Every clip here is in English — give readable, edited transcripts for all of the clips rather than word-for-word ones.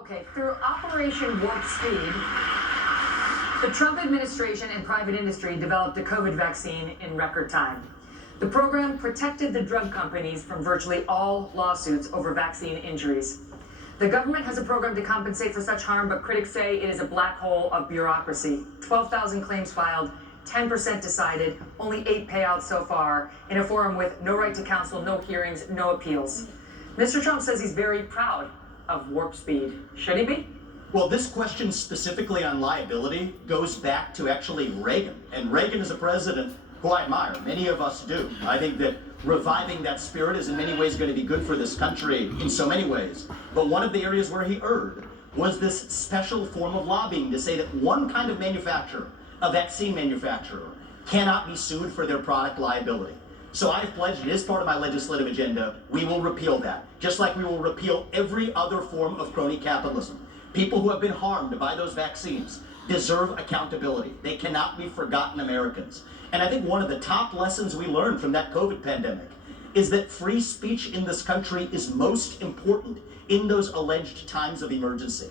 Okay, through Operation Warp Speed, the Trump administration and private industry developed a COVID vaccine in record time. The program protected the drug companies from virtually all lawsuits over vaccine injuries. The government has a program to compensate for such harm, but critics say it is a black hole of bureaucracy. 12,000 claims filed, 10% decided, only 8 payouts so far, in a forum with no right to counsel, no hearings, no appeals. Mr. Trump says he's very proud of Warp Speed. Should he be? Well, this question specifically on liability goes back to actually Reagan. And Reagan is a president who I admire. Many of us do. I think that reviving that spirit is in many ways going to be good for this country in so many ways. But one of the areas where he erred was this special form of lobbying to say that one kind of manufacturer, a vaccine manufacturer, cannot be sued for their product liability. So I have pledged, it is part of my legislative agenda, we will repeal that. Just like we will repeal every other form of crony capitalism. People who have been harmed by those vaccines deserve accountability. They cannot be forgotten Americans. And I think one of the top lessons we learned from that COVID pandemic is that free speech in this country is most important in those alleged times of emergency.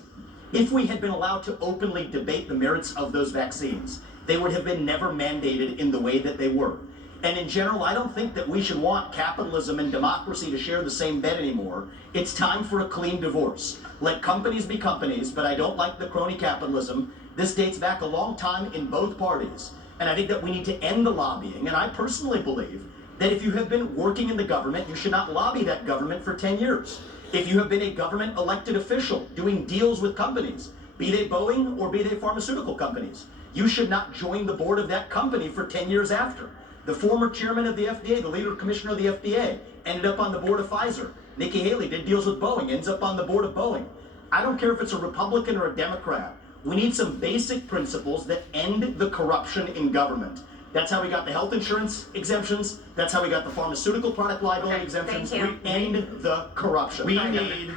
If we had been allowed to openly debate the merits of those vaccines, they would have been never mandated in the way that they were. And in general, I don't think that we should want capitalism and democracy to share the same bed anymore. It's time for a clean divorce. Let companies be companies, but I don't like the crony capitalism. This dates back a long time in both parties. And I think that we need to end the lobbying. And I personally believe that if you have been working in the government, you should not lobby that government for 10 years. If you have been a government elected official doing deals with companies, be they Boeing or be they pharmaceutical companies, you should not join the board of that company for 10 years after. The former chairman of the FDA, the leader commissioner of the FDA, ended up on the board of Pfizer. Nikki Haley did deals with Boeing, ends up on the board of Boeing. I don't care if it's a Republican or a Democrat. We need some basic principles that end the corruption in government. That's how we got the health insurance exemptions. That's how we got the pharmaceutical product liability exemptions. Thank you. We end the corruption. We need